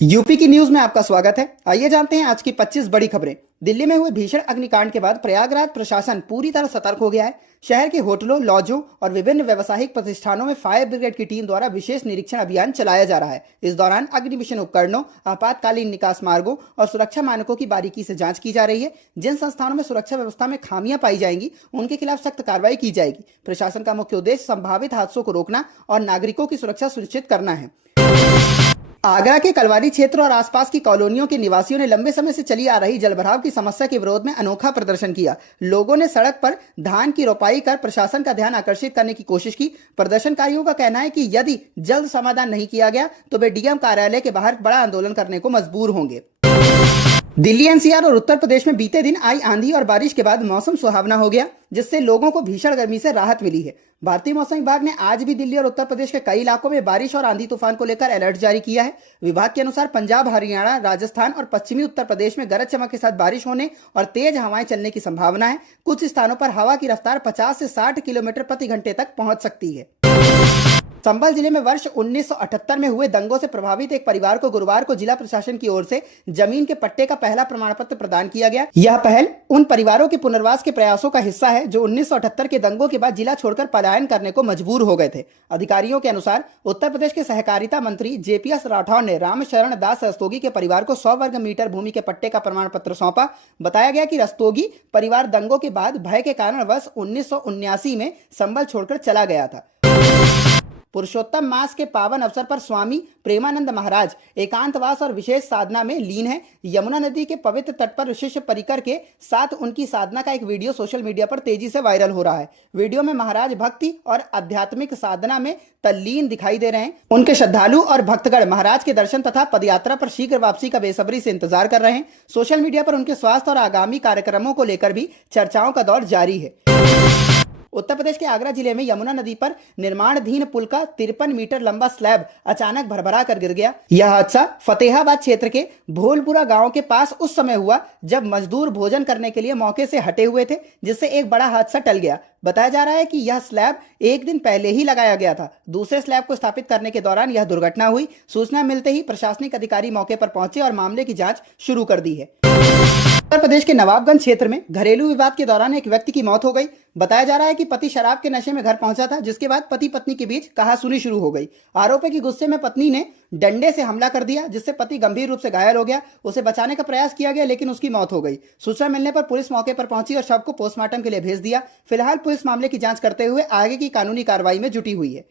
UP की news में आपका स्वागत है। आइए जानते हैं आज की 25 बड़ी खबरें। दिल्ली में हुए भीषण अग्निकांड के बाद प्रयागराज प्रशासन पूरी तरह सतर्क हो गया है। शहर के होटलों, लॉजों और विभिन्न व्यावसायिक प्रतिष्ठानों में फायर ब्रिगेड की टीम द्वारा विशेष निरीक्षण अभियान चलाया जा रहा है। इस दौरान अग्निमिशन उपकरणों, आपातकालीन निकास मार्गों और सुरक्षा मानकों की बारीकी से जांच की जा रही है। जिन संस्थानों में सुरक्षा व्यवस्था में खामियां पाई जाएंगी, उनके खिलाफ सख्त कार्रवाई की जाएगी। प्रशासन का मुख्य उद्देश्य संभावित हादसों को रोकना और नागरिकों की सुरक्षा सुनिश्चित करना है। आगरा के कलवारी क्षेत्र और आसपास की कॉलोनियों के निवासियों ने लंबे समय से चली आ रही जलभराव की समस्या के विरोध में अनोखा प्रदर्शन किया। लोगों ने सड़क पर धान की रोपाई कर प्रशासन का ध्यान आकर्षित करने की कोशिश की। प्रदर्शनकारियों का कहना है कि यदि जल्द समाधान नहीं किया गया तो वे डीएम कार्यालय के बाहर बड़ा आंदोलन करने को मजबूर होंगे। दिल्ली एनसीआर और उत्तर प्रदेश में बीते दिन आई आंधी और बारिश के बाद मौसम सुहावना हो गया, जिससे लोगों को भीषण गर्मी से राहत मिली है। भारतीय मौसम विभाग ने आज भी दिल्ली और उत्तर प्रदेश के कई इलाकों में बारिश और आंधी तूफान को लेकर अलर्ट जारी किया है। विभाग के अनुसार पंजाब, हरियाणा, राजस्थान और पश्चिमी उत्तर प्रदेश में गरज चमक के साथ बारिश होने और तेज हवाएं चलने की संभावना है। कुछ स्थानों पर हवा की रफ्तार 50 से 60 किलोमीटर प्रति घंटे तक पहुंच सकती है। संभल जिले में वर्ष 1978 में हुए दंगों से प्रभावित एक परिवार को गुरुवार को जिला प्रशासन की ओर से जमीन के पट्टे का पहला प्रमाण पत्र प्रदान किया गया। यह पहल उन परिवारों के पुनर्वास के प्रयासों का हिस्सा है जो 1978 के दंगों के बाद जिला छोड़कर पलायन करने को मजबूर हो गए थे। अधिकारियों के अनुसार उत्तर प्रदेश के सहकारिता मंत्री जेपीएस राठौर ने रामशरण दास रस्तोगी के परिवार को 100 वर्ग मीटर भूमि के पट्टे का प्रमाण पत्र सौंपा। बताया गया कि रस्तोगी परिवार दंगों के बाद भय के कारण वर्ष 1979 में संभल छोड़कर चला गया था। पुरुषोत्तम मास के पावन अवसर पर स्वामी प्रेमानंद महाराज एकांतवास और विशेष साधना में लीन है। यमुना नदी के पवित्र तट पर शिष्य परिकर के साथ उनकी साधना का एक वीडियो सोशल मीडिया पर तेजी से वायरल हो रहा है। वीडियो में महाराज भक्ति और आध्यात्मिक साधना में तल्लीन दिखाई दे रहे हैं। उनके श्रद्धालु और भक्तगण महाराज के दर्शन तथा पदयात्रा पर शीघ्र वापसी का बेसब्री से इंतजार कर रहे हैं। सोशल मीडिया पर उनके स्वास्थ्य और आगामी कार्यक्रमों को लेकर भी चर्चाओं का दौर जारी है। उत्तर प्रदेश के आगरा जिले में यमुना नदी पर निर्माणाधीन पुल का 53 मीटर लंबा स्लैब अचानक भरभरा कर गिर गया। यह हादसा फतेहाबाद क्षेत्र के भोलपुरा गांव के पास उस समय हुआ जब मजदूर भोजन करने के लिए मौके से हटे हुए थे, जिससे एक बड़ा हादसा टल गया। बताया जा रहा है कि यह स्लैब एक दिन पहले ही लगाया गया था। दूसरे स्लैब को स्थापित करने के दौरान यह दुर्घटना हुई। सूचना मिलते ही प्रशासनिक अधिकारी मौके पर पहुंचे और मामले की जांच शुरू कर दी है। उत्तर प्रदेश के नवाबगंज क्षेत्र में घरेलू विवाद के दौरान एक व्यक्ति की मौत हो गई। बताया जा रहा है कि पति शराब के नशे में घर पहुंचा था, जिसके बाद पति पत्नी के बीच कहासुनी शुरू हो गई। आरोप है कि गुस्से में पत्नी ने डंडे से हमला कर दिया, जिससे पति गंभीर रूप से घायल हो गया। उसे बचाने का प्रयास किया गया, लेकिन उसकी मौत हो गई। सूचना मिलने पर पुलिस मौके पर पहुंची और शव को पोस्टमार्टम के लिए भेज दिया। फिलहाल पुलिस मामले की जांच करते हुए आगे की कानूनी कार्रवाई में जुटी हुई है।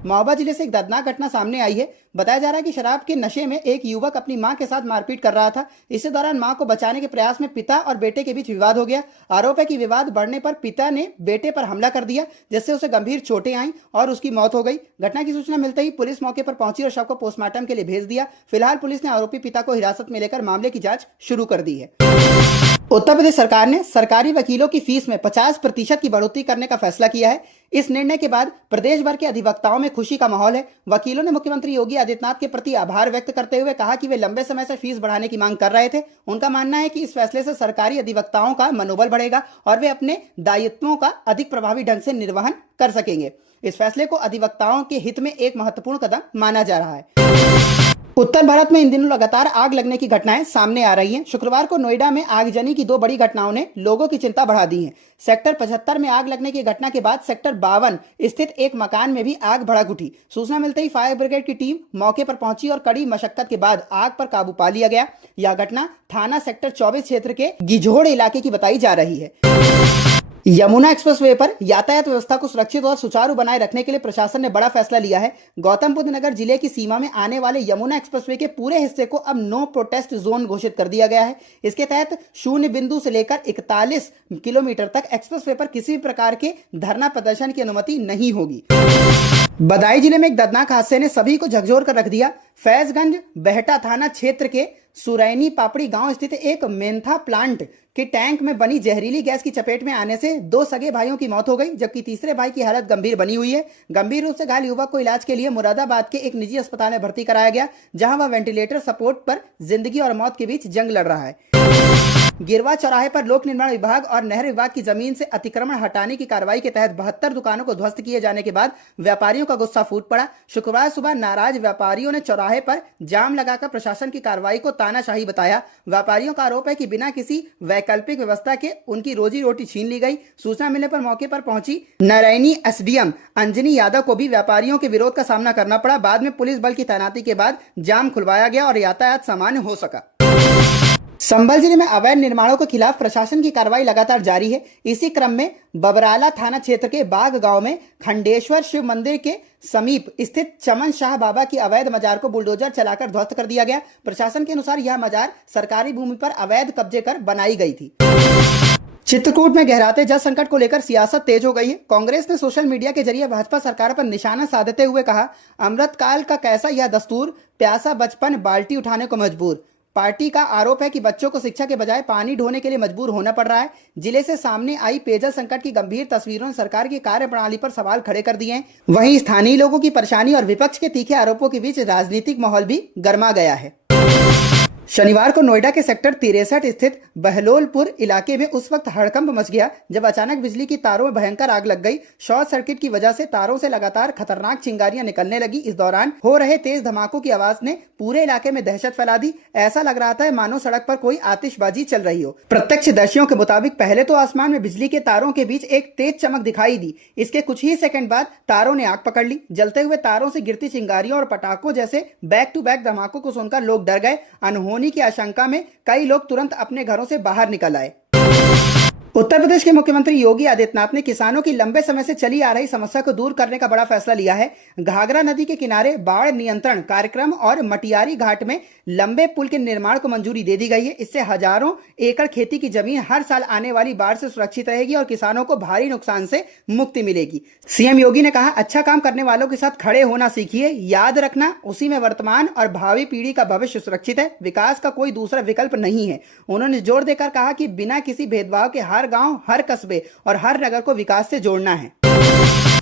महोबा जिले से एक दर्दनाक घटना सामने आई है। बताया जा रहा है कि शराब के नशे में एक युवक अपनी मां के साथ मारपीट कर रहा था। इसी दौरान मां को बचाने के प्रयास में पिता और बेटे के बीच विवाद हो गया। आरोप है कि विवाद बढ़ने पर पिता ने बेटे पर हमला कर दिया, जिससे उसे गंभीर चोटें आईं और उसकी मौत हो गई। घटना की सूचना मिलते ही पुलिस मौके पर पहुंची और शव को पोस्टमार्टम के लिए भेज दिया। फिलहाल पुलिस ने आरोपी पिता को हिरासत में लेकर मामले की जांच शुरू कर दी है। उत्तर प्रदेश सरकार ने सरकारी वकीलों की फीस में 50% की बढ़ोतरी करने का फैसला किया है। इस निर्णय के बाद प्रदेश भर के अधिवक्ताओं में खुशी का माहौल है। वकीलों ने मुख्यमंत्री योगी आदित्यनाथ के प्रति आभार व्यक्त करते हुए कहा कि वे लंबे समय से फीस बढ़ाने की मांग कर रहे थे। उनका मानना है कि इस फैसले से सरकारी अधिवक्ताओं का मनोबल बढ़ेगा और वे अपने दायित्वों का अधिक प्रभावी ढंग से निर्वहन कर सकेंगे। इस फैसले को अधिवक्ताओं के हित में एक महत्वपूर्ण कदम माना जा रहा है। उत्तर भारत में इन दिनों लगातार आग लगने की घटनाएं सामने आ रही हैं। शुक्रवार को नोएडा में आगजनी की 2 बड़ी घटनाओं ने लोगों की चिंता बढ़ा दी है। सेक्टर 75 में आग लगने की घटना के बाद सेक्टर 52 स्थित एक मकान में भी आग भड़क उठी। सूचना मिलते ही फायर ब्रिगेड की टीम मौके पर पहुंची और कड़ी मशक्कत के बाद आग पर काबू पा लिया गया। यह घटना थाना सेक्टर 24 क्षेत्र के गिझोड़ इलाके की बताई जा रही है। यमुना एक्सप्रेसवे पर यातायात व्यवस्था को सुरक्षित और सुचारू बनाए रखने के लिए प्रशासन ने बड़ा फैसला लिया है। गौतम बुद्ध नगर जिले की सीमा में आने वाले यमुना एक्सप्रेसवे के पूरे हिस्से को अब नो प्रोटेस्ट जोन घोषित कर दिया गया है। इसके तहत 0 बिंदु से लेकर 41 किलोमीटर तक एक्सप्रेसवे पर किसी भी प्रकार के धरना प्रदर्शन की अनुमति नहीं होगी। बदायूं जिले में एक दर्दनाक हादसे ने सभी को झकझोर कर रख दिया। फैजगंज बेहटा थाना क्षेत्र के सुरैनी पापड़ी गांव स्थित एक मेंथा प्लांट के टैंक में बनी जहरीली गैस की चपेट में आने से 2 सगे भाइयों की मौत हो गई, जबकि तीसरे भाई की हालत गंभीर बनी हुई है। गंभीर रूप से घायल युवक को इलाज के लिए मुरादाबाद के एक निजी अस्पताल में भर्ती कराया गया, जहां वह वेंटिलेटर सपोर्ट पर जिंदगी और मौत के बीच जंग लड़ रहा है। गिरवा चौराहे पर लोक निर्माण विभाग और नहर विभाग की जमीन से अतिक्रमण हटाने की कार्रवाई के तहत 72 दुकानों को ध्वस्त किए जाने के बाद व्यापारियों का गुस्सा फूट पड़ा। शुक्रवार सुबह नाराज व्यापारियों ने चौराहे पर जाम लगाकर प्रशासन की कार्रवाई को तानाशाही बताया। व्यापारियों का आरोप है कि बिना किसी वैकल्पिक व्यवस्था के उनकी रोजी रोटी छीन ली गई। सूचना मिलने पर मौके पर पहुंची नारायणी एसडीएम अंजनी यादव को भी व्यापारियों के विरोध का सामना करना पड़ा। बाद में पुलिस बल की तैनाती के बाद जाम खुलवाया गया और यातायात सामान्य हो सका। संभल जिले में अवैध निर्माणों के खिलाफ प्रशासन की कार्रवाई लगातार जारी है। इसी क्रम में बबराला थाना क्षेत्र के बाग गांव में खंडेश्वर शिव मंदिर के समीप स्थित चमन शाह बाबा की अवैध मजार को बुलडोजर चलाकर ध्वस्त कर दिया गया। प्रशासन के अनुसार यह मजार सरकारी भूमि पर अवैध कब्जे कर बनाई गई थी। चित्रकूट में गहराते जल संकट को लेकर सियासत तेज हो गई है। कांग्रेस ने सोशल मीडिया के जरिए भाजपा सरकार पर निशाना साधते हुए कहा, अमृतकाल का कैसा यह दस्तूर, प्यासा बचपन बाल्टी उठाने को मजबूर। पार्टी का आरोप है कि बच्चों को शिक्षा के बजाय पानी ढोने के लिए मजबूर होना पड़ रहा है। जिले से सामने आई पेयजल संकट की गंभीर तस्वीरों ने सरकार की कार्यप्रणाली पर सवाल खड़े कर दिए हैं। वहीं स्थानीय लोगों की परेशानी और विपक्ष के तीखे आरोपों के बीच राजनीतिक माहौल भी गर्मा गया है। शनिवार को नोएडा के सेक्टर 63 स्थित बहलोलपुर इलाके में उस वक्त हड़कंप मच गया जब अचानक बिजली की तारों में भयंकर आग लग गई। शॉर्ट सर्किट की वजह से तारों से लगातार खतरनाक चिंगारियां निकलने लगी। इस दौरान हो रहे तेज धमाकों की आवाज ने पूरे इलाके में दहशत फैला दी। ऐसा लग रहा था मानो सड़क पर कोई आतिशबाजी चल रही हो। प्रत्यक्षदर्शियों के मुताबिक पहले तो आसमान में बिजली के तारों के बीच एक तेज चमक दिखाई दी। इसके कुछ ही सेकंड बाद तारों ने आग पकड़ ली। जलते हुए तारों से गिरती चिंगारियों और पटाखों जैसे बैक टू बैक धमाकों को सुनकर लोग डर गए। अनहोनी की आशंका में कई लोग तुरंत अपने घरों से बाहर निकल आए। उत्तर प्रदेश के मुख्यमंत्री योगी आदित्यनाथ ने किसानों की लंबे समय से चली आ रही समस्या को दूर करने का बड़ा फैसला लिया है। घाघरा नदी के किनारे बाढ़ नियंत्रण कार्यक्रम और मटियारी घाट में लंबे पुल के निर्माण को मंजूरी दे दी गई है। इससे हजारों एकड़ खेती की जमीन हर साल आने वाली बाढ़ से सुरक्षित रहेगी और किसानों को भारी नुकसान से मुक्ति मिलेगी। सीएम योगी ने कहा, अच्छा काम करने वालों के साथ खड़े होना सीखिए। याद रखना, उसी में वर्तमान और भावी पीढ़ी का भविष्य सुरक्षित है। विकास का कोई दूसरा विकल्प नहीं है। उन्होंने जोर देकर कहा कि बिना किसी भेदभाव के हर गांव, हर कस्बे और हर नगर को विकास से जोड़ना है।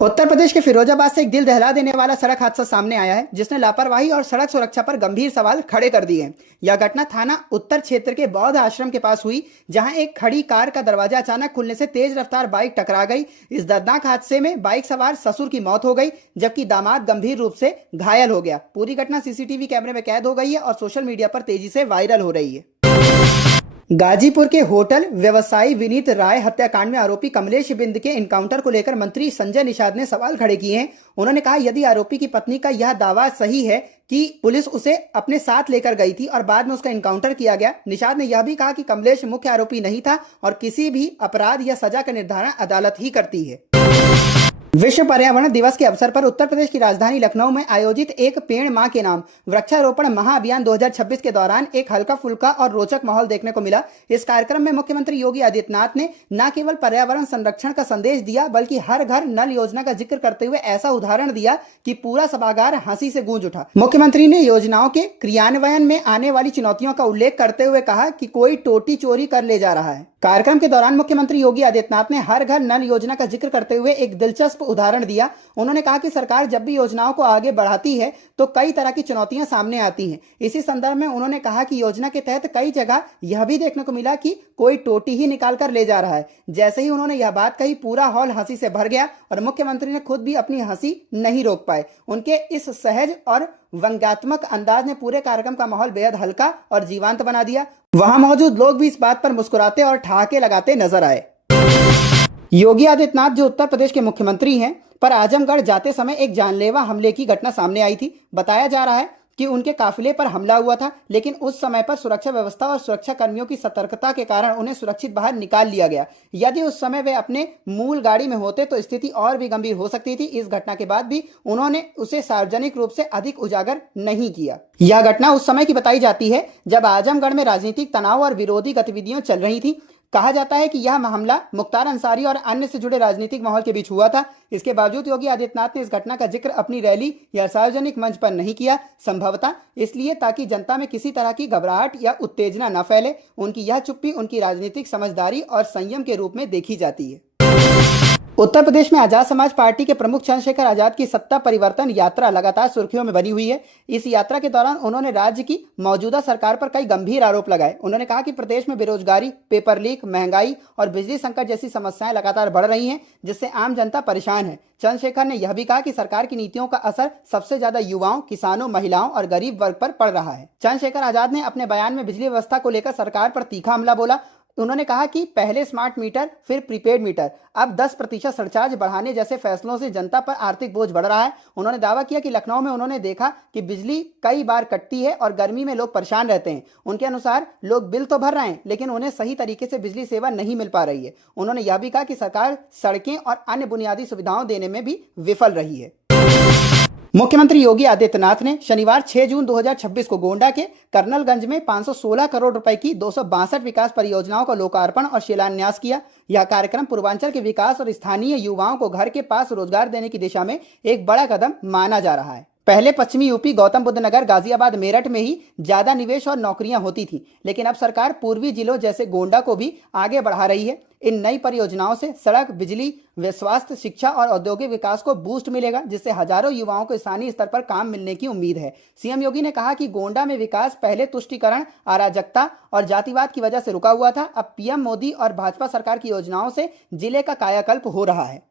उत्तर प्रदेश के फिरोजाबाद से एक दिल दहला देने वाला सड़क हादसा सामने आया है जिसने लापरवाही और सड़क सुरक्षा पर गंभीर सवाल खड़े कर दिए हैं। यह घटना थाना उत्तर क्षेत्र के बौद्ध आश्रम के पास हुई, जहां एक खड़ी कार का दरवाजा अचानक खुलने से तेज रफ्तार बाइक टकरा गई। इस दर्दनाक हादसे में बाइक सवार ससुर की मौत हो गई जबकि दामाद गंभीर रूप से घायल हो गया। पूरी घटना सीसीटीवी कैमरे में कैद हो गई है और सोशल मीडिया पर तेजी से वायरल हो रही है। गाजीपुर के होटल व्यवसायी विनीत राय हत्याकांड में आरोपी कमलेश बिंद के एनकाउंटर को लेकर मंत्री संजय निषाद ने सवाल खड़े किए हैं। उन्होंने कहा, यदि आरोपी की पत्नी का यह दावा सही है कि पुलिस उसे अपने साथ लेकर गई थी और बाद में उसका एनकाउंटर किया गया। निषाद ने यह भी कहा कि कमलेश मुख्य आरोपी नहीं था और किसी भी अपराध या सजा का निर्धारण अदालत ही करती है। विश्व पर्यावरण दिवस के अवसर पर उत्तर प्रदेश की राजधानी लखनऊ में आयोजित एक पेड़ मां के नाम वृक्षारोपण महाअभियान 2026 के दौरान एक हल्का फुल्का और रोचक माहौल देखने को मिला। इस कार्यक्रम में मुख्यमंत्री योगी आदित्यनाथ ने न केवल पर्यावरण संरक्षण का संदेश दिया बल्कि हर घर नल योजना का जिक्र करते हुए ऐसा उदाहरण दिया कि पूरा सभागार हंसी से गूंज उठा। मुख्यमंत्री ने योजनाओं के क्रियान्वयन में आने वाली चुनौतियों का उल्लेख करते हुए कहा कि कोई टोटी चोरी कर ले जा रहा है। कार्यक्रम के दौरान मुख्यमंत्री योगी आदित्यनाथ ने हर घर नल योजना का जिक्र करते हुए एक दिलचस्प उदाहरण दिया। उन्होंने कहा कि सरकार जब भी योजनाओं को आगे बढ़ाती है तो कई तरह की चुनौतियां सामने आती हैं। इसी संदर्भ में उन्होंने कहा कि योजना के तहत कई जगह यह भी देखने को मिला कि कोई टोटी ही निकाल कर ले जा रहा है। जैसे ही उन्होंने यह बात कही, पूरा हॉल हंसी से भर गया और मुख्यमंत्री ने खुद भी अपनी हंसी नहीं रोक पाए। उनके इस सहज और व्यंग्यात्मक अंदाज ने पूरे कार्यक्रम का माहौल बेहद हल्का और जीवंत बना दिया। वहां मौजूद लोग भी इस बात पर मुस्कुराते और ठहाके लगाते नजर आए। योगी आदित्यनाथ जो उत्तर प्रदेश के मुख्यमंत्री हैं, पर आजमगढ़ जाते समय एक जानलेवा हमले की घटना सामने आई थी। बताया जा रहा है कि उनके काफिले पर हमला हुआ था, लेकिन उस समय पर सुरक्षा व्यवस्था और सुरक्षा कर्मियों की सतर्कता के कारण उन्हें सुरक्षित बाहर निकाल लिया गया। यदि उस समय वे अपने मूल गाड़ी में होते तो स्थिति और भी गंभीर हो सकती थी। इस घटना के बाद भी उन्होंने उसे सार्वजनिक रूप से अधिक उजागर नहीं किया। यह घटना उस समय की बताई जाती है जब आजमगढ़ में राजनीतिक तनाव और विरोधी गतिविधियां चल रही थी। कहा जाता है कि यह हमला मुख्तार अंसारी और अन्य से जुड़े राजनीतिक माहौल के बीच हुआ था। इसके बावजूद योगी आदित्यनाथ ने इस घटना का जिक्र अपनी रैली या सार्वजनिक मंच पर नहीं किया, संभवतः इसलिए ताकि जनता में किसी तरह की घबराहट या उत्तेजना न फैले। उनकी यह चुप्पी उनकी राजनीतिक समझदारी और संयम के रूप में देखी जाती है। उत्तर प्रदेश में आजाद समाज पार्टी के प्रमुख चंद्रशेखर आजाद की सत्ता परिवर्तन यात्रा लगातार सुर्खियों में बनी हुई है। इस यात्रा के दौरान उन्होंने राज्य की मौजूदा सरकार पर कई गंभीर आरोप लगाए। उन्होंने कहा कि प्रदेश में बेरोजगारी, पेपर लीक, महंगाई और बिजली संकट जैसी समस्याएं लगातार बढ़ रही हैं, जिससे आम जनता परेशान है। चंद्रशेखर ने यह भी कहा कि सरकार की नीतियों का असर सबसे ज्यादा युवाओं, किसानों, महिलाओं और गरीब वर्ग पर पड़ रहा है। चंद्रशेखर आजाद ने अपने बयान में बिजली व्यवस्था को लेकर सरकार पर तीखा हमला बोला। उन्होंने कहा कि पहले स्मार्ट मीटर, फिर प्रीपेड मीटर, अब 10% सरचार्ज बढ़ाने जैसे फैसलों से जनता पर आर्थिक बोझ बढ़ रहा है। उन्होंने दावा किया कि लखनऊ में उन्होंने देखा कि बिजली कई बार कटती है और गर्मी में लोग परेशान रहते हैं। उनके अनुसार लोग बिल तो भर रहे हैं, लेकिन उन्हें सही तरीके से बिजली सेवा नहीं मिल पा रही है। उन्होंने यह भी कहा कि सरकार सड़कें और अन्य बुनियादी सुविधाओं देने में भी विफल रही है। मुख्यमंत्री योगी आदित्यनाथ ने शनिवार 6 जून 2026 को गोंडा के कर्नलगंज में 516 करोड़ रुपए की 262 विकास परियोजनाओं का लोकार्पण और शिलान्यास किया। यह कार्यक्रम पूर्वांचल के विकास और स्थानीय युवाओं को घर के पास रोजगार देने की दिशा में एक बड़ा कदम माना जा रहा है। पहले पश्चिमी यूपी गौतम बुद्ध नगर, गाजियाबाद, मेरठ में ही ज्यादा निवेश और नौकरियां होती थी, लेकिन अब सरकार पूर्वी जिलों जैसे गोंडा को भी आगे बढ़ा रही है। इन नई परियोजनाओं से सड़क, बिजली, स्वास्थ्य, शिक्षा और औद्योगिक विकास को बूस्ट मिलेगा, जिससे हजारों युवाओं को स्थानीय स्तर पर काम मिलने की उम्मीद है। सीएम योगी ने कहा कि गोंडा में विकास पहले तुष्टीकरण, अराजकता और जातिवाद की वजह से रुका हुआ था। अब पीएम मोदी और भाजपा सरकार की योजनाओं से जिले का कायाकल्प हो रहा है।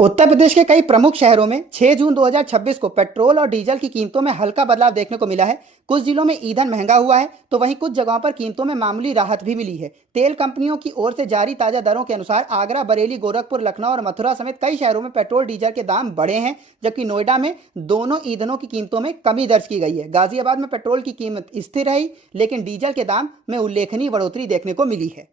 उत्तर प्रदेश के कई प्रमुख शहरों में 6 जून 2026 को पेट्रोल और डीजल की कीमतों में हल्का बदलाव देखने को मिला है। कुछ जिलों में ईंधन महंगा हुआ है, तो वहीं कुछ जगहों पर कीमतों में मामूली राहत भी मिली है। तेल कंपनियों की ओर से जारी ताजा दरों के अनुसार आगरा, बरेली, गोरखपुर, लखनऊ और मथुरा समेत कई शहरों में पेट्रोल, डीजल के दाम बढ़े हैं, जबकि नोएडा में दोनों ईंधनों की कीमतों में कमी दर्ज की गई है। गाजियाबाद में पेट्रोल की कीमत स्थिर रही, लेकिन डीजल के दाम में उल्लेखनीय बढ़ोतरी देखने को मिली है।